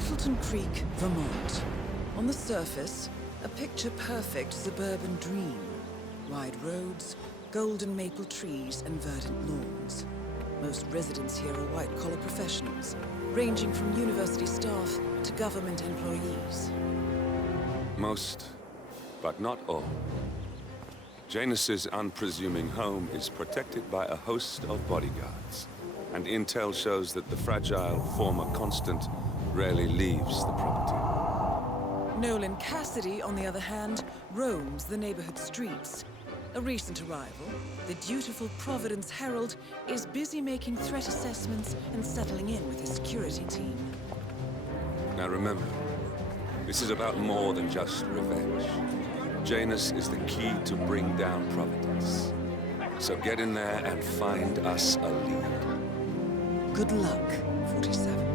Whittleton Creek, Vermont. On the surface, a picture-perfect suburban dream. Wide roads, golden maple trees, and verdant lawns. Most residents here are white-collar professionals, ranging from university staff to government employees. Most, but not all. Janus's unpresuming home is protected by a host of bodyguards, and intel shows that the fragile former constant rarely leaves the property. Nolan Cassidy, on the other hand, roams the neighborhood streets. A recent arrival, the dutiful Providence Herald is busy making threat assessments and settling in with his security team. Now remember, this is about more than just revenge. Janus is the key to bring down Providence. So get in there and find us a lead. Good luck, 47.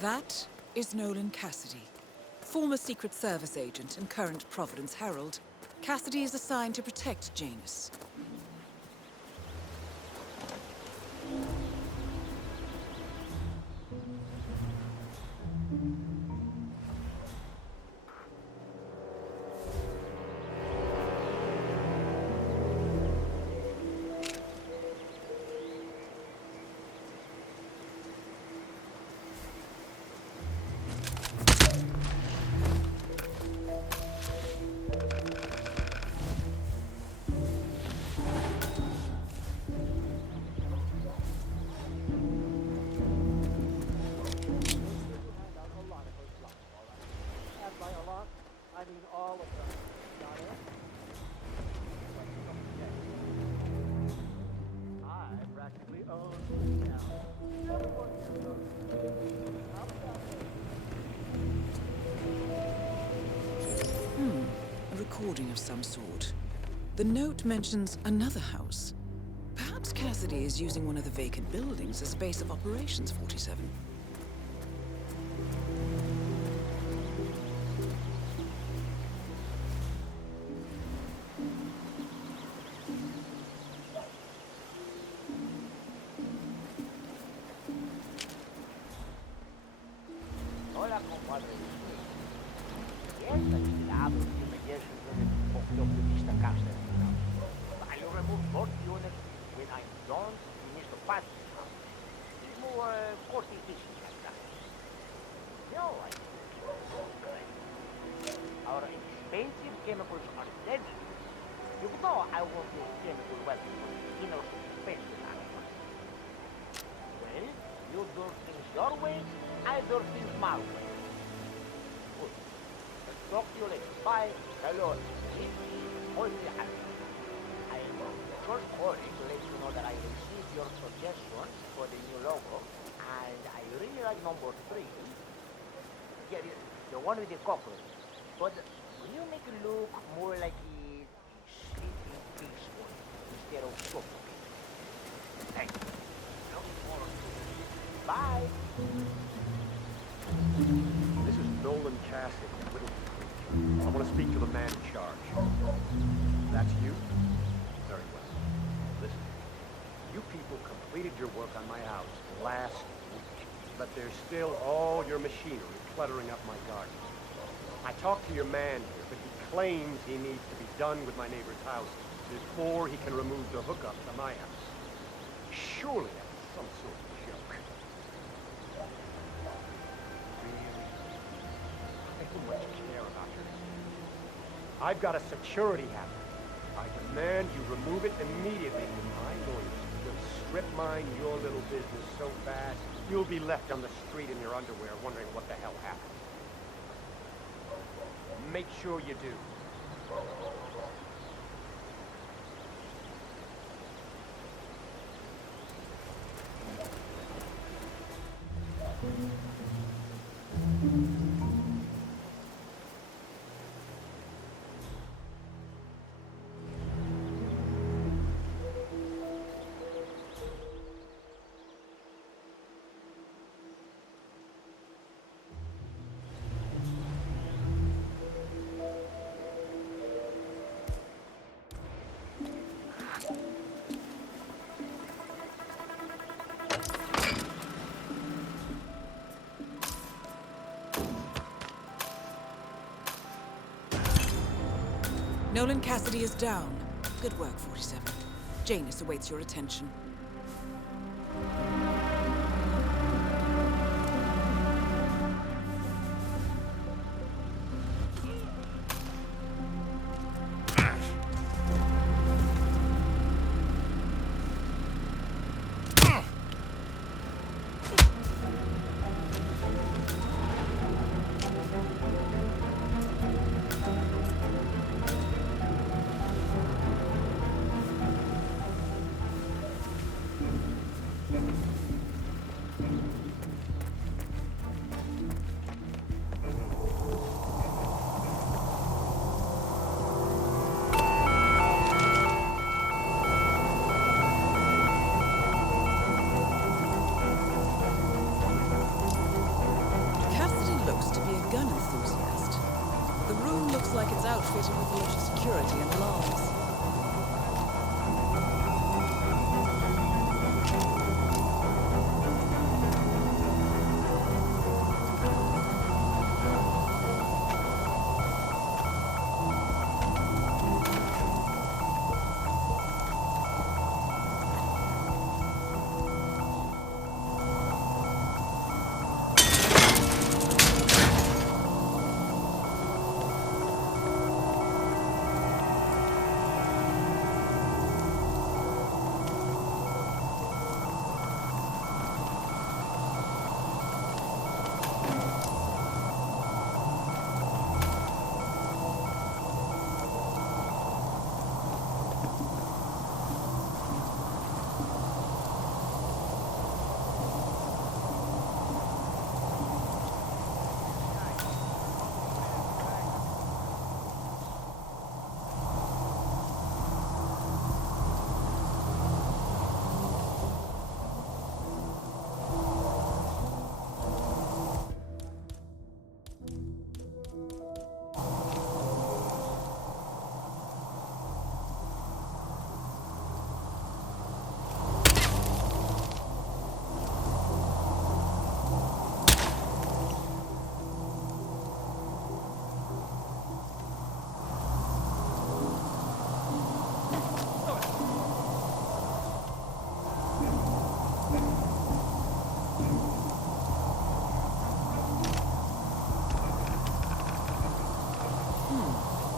That is Nolan Cassidy, former Secret Service agent and current Providence Herald. Cassidy is assigned to protect Janus. A recording of some sort. The note mentions another house. Perhaps Cassidy is using one of the vacant buildings as a base of operations, 47. Hola, compadre. Esta is the average humiliation unit of the optimista cárcel. I will remove both units when I'm done in Mr. Patsy's house. It's more cost-efficient like that. You know, like, our expensive chemicals are deadly. You know I won't use chemical weapons for inner special animals. Well, you do things your way, I do things my way. Good. Let's talk to you later. Bye. Hello. Only happy. I am just calling to let you know that I received your suggestions for the new logo, and I really like number 3. Yeah, the one with the cockroach. But will you make it look more like a sleeping peaceful instead of suffocating? Thank you. Bye. This is Nolan Cassidy at Whittleton Creek. I want to speak to the man in charge. That's you? Very well. Listen, you people completed your work on my house last week, but there's still all your machinery cluttering up my garden. I talked to your man here, but he claims he needs to be done with my neighbor's house before he can remove the hookup to my house. Surely that's some sort of joke. Really? I don't much care about your name. I've got a security habit. I demand you remove it immediately, or my lawyers will strip mine your little business so fast, you'll be left on the street in your underwear wondering what the hell happened. Make sure you do. Nolan Cassidy is down. Good work, 47. Janus awaits your attention. Like it's outfitted with a lot of security and alarms.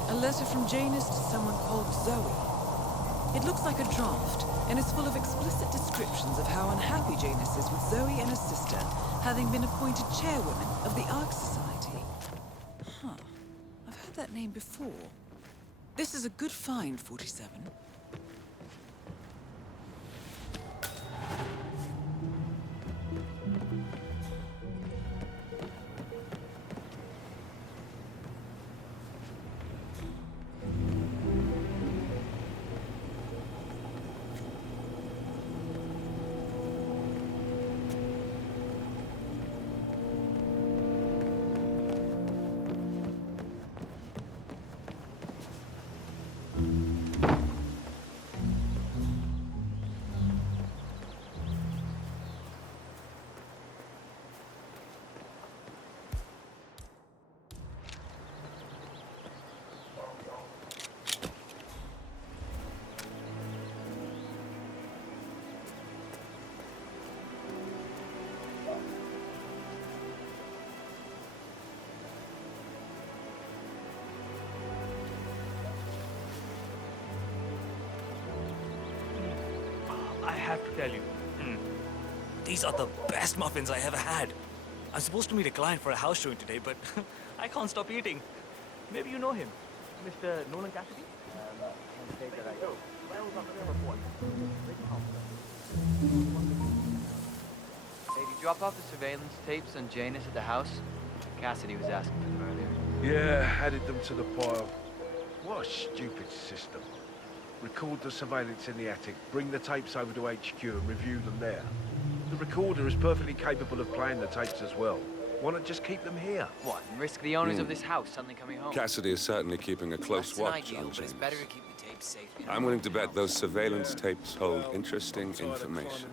A letter from Janus to someone called Zoe. It looks like a draft, and is full of explicit descriptions of how unhappy Janus is with Zoe and her sister, having been appointed chairwomen of the Ark Society. Huh. I've heard that name before. This is a good find, 47. I have to tell you, these are the best muffins I ever had. I'm supposed to meet a client for a house showing today, but I can't stop eating. Maybe you know him. Mr. Nolan Cassidy? Can't say that I do. That was on the report. Hey, did you drop off the surveillance tapes on Janus at the house? Cassidy was asking for them earlier. Yeah, added them to the pile. What a stupid system. Record the surveillance in the attic, bring the tapes over to HQ and review them there. The recorder is perfectly capable of playing the tapes as well. Why not just keep them here? What, and risk the owners of this house suddenly coming home? Cassidy is certainly keeping a close That's an watch ideal, on but it's James. better to keep the tapes safe. I'm willing to bet those surveillance tapes hold interesting information.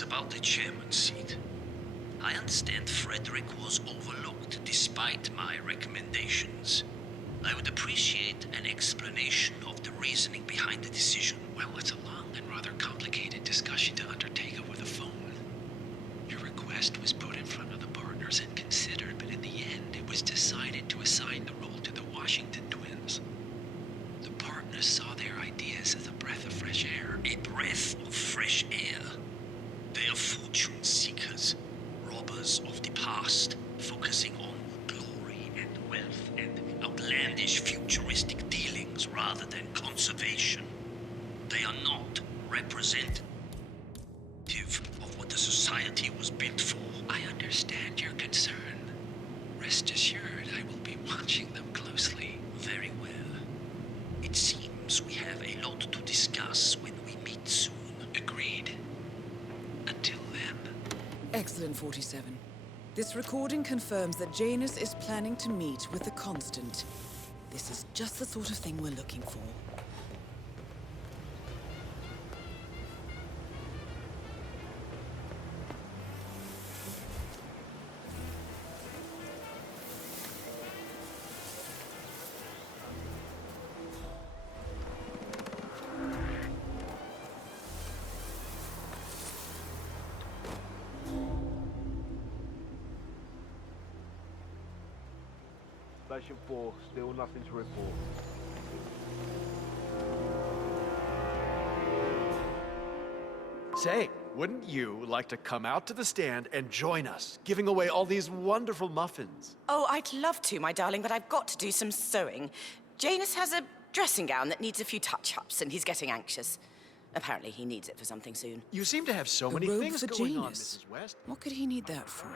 It's about the chairman's seat. I understand Frederick was overlooked despite my recommendations. I would appreciate an explanation of the reasoning behind the decision. Well, it's a long and rather complicated discussion to undertake over the phone. Your request was put in front of the partners and considered, but in the end, it was decided to assign the role to the Washington twins. The partners saw their ideas as a breath of fresh air. A breath of fresh air. They are fortune seekers, robbers of the past, focusing on glory and wealth and outlandish futuristic dealings rather than conservation. They are not representative of what the society was built for. I understand your concern. Rest assured, I will be watching them closely. Very well. It seems we have a lot to discuss when we meet soon. Agreed. Until then. Excellent, 47. This recording confirms that Janus is planning to meet with the Constant. This is just the sort of thing we're looking for. Station 4, still nothing to report. Say, wouldn't you like to come out to the stand and join us, giving away all these wonderful muffins? Oh, I'd love to, my darling, but I've got to do some sewing. Janus has a dressing gown that needs a few touch-ups, and he's getting anxious. Apparently, he needs it for something soon. You seem to have so A many robe things for going on, Janus. Mrs. West. What could he need that for?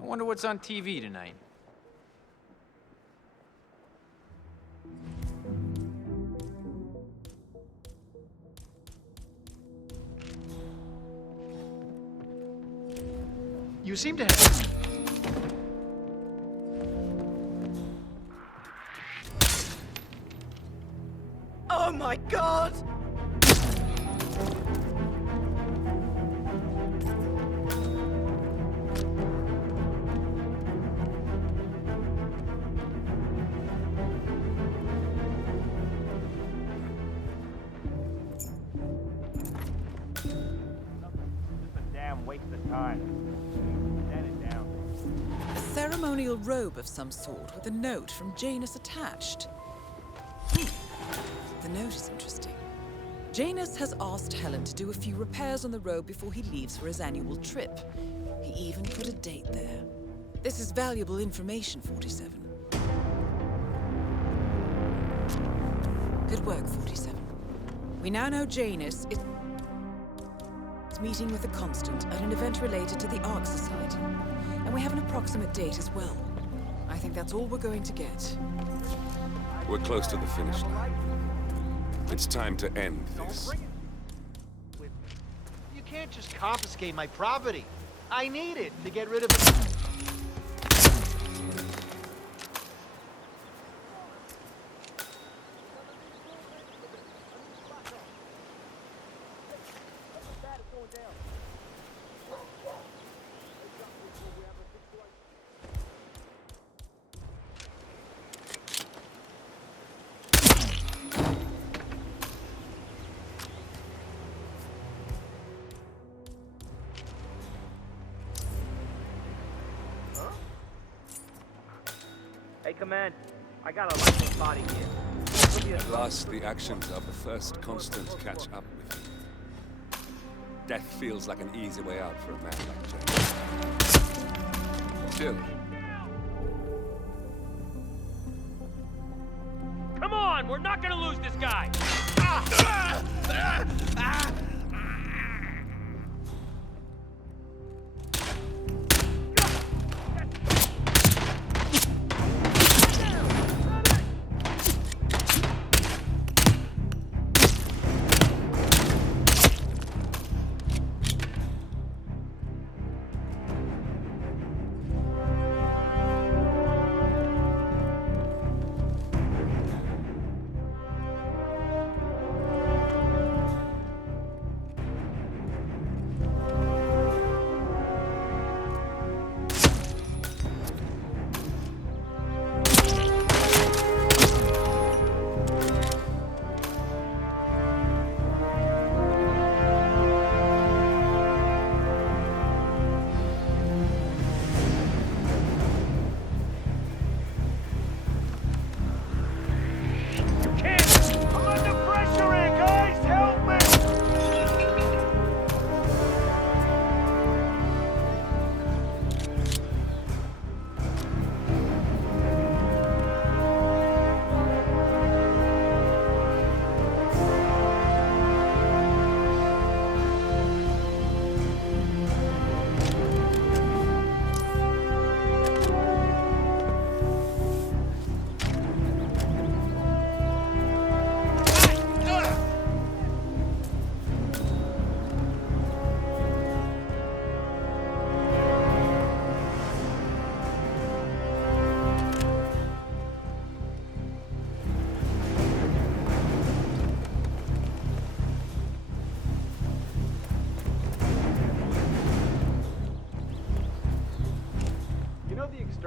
I wonder what's on TV tonight. You seem to have... Oh, my God! Waste of time. Stand it down. A ceremonial robe of some sort with a note from Janus attached. The note is interesting. Janus has asked Helen to do a few repairs on the robe before he leaves for his annual trip. He even put a date there. This is valuable information, 47. Good work, 47. We now know Janus is meeting with the Constant at an event related to the Ark Society. And we have an approximate date as well. I think that's all we're going to get. We're close to the finish line. It's time to end this. You can't just confiscate my property. I need it to get rid of it. Hey, Command. I got a lifeless body here. At last, the actions of the first Constant catch up with me. Death feels like an easy way out for a man like James. Still, Come on, we're not gonna lose this guy.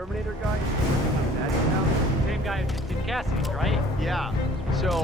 Terminator guy? My dad's house? Same guy who just did Cassidy's, right? Yeah. So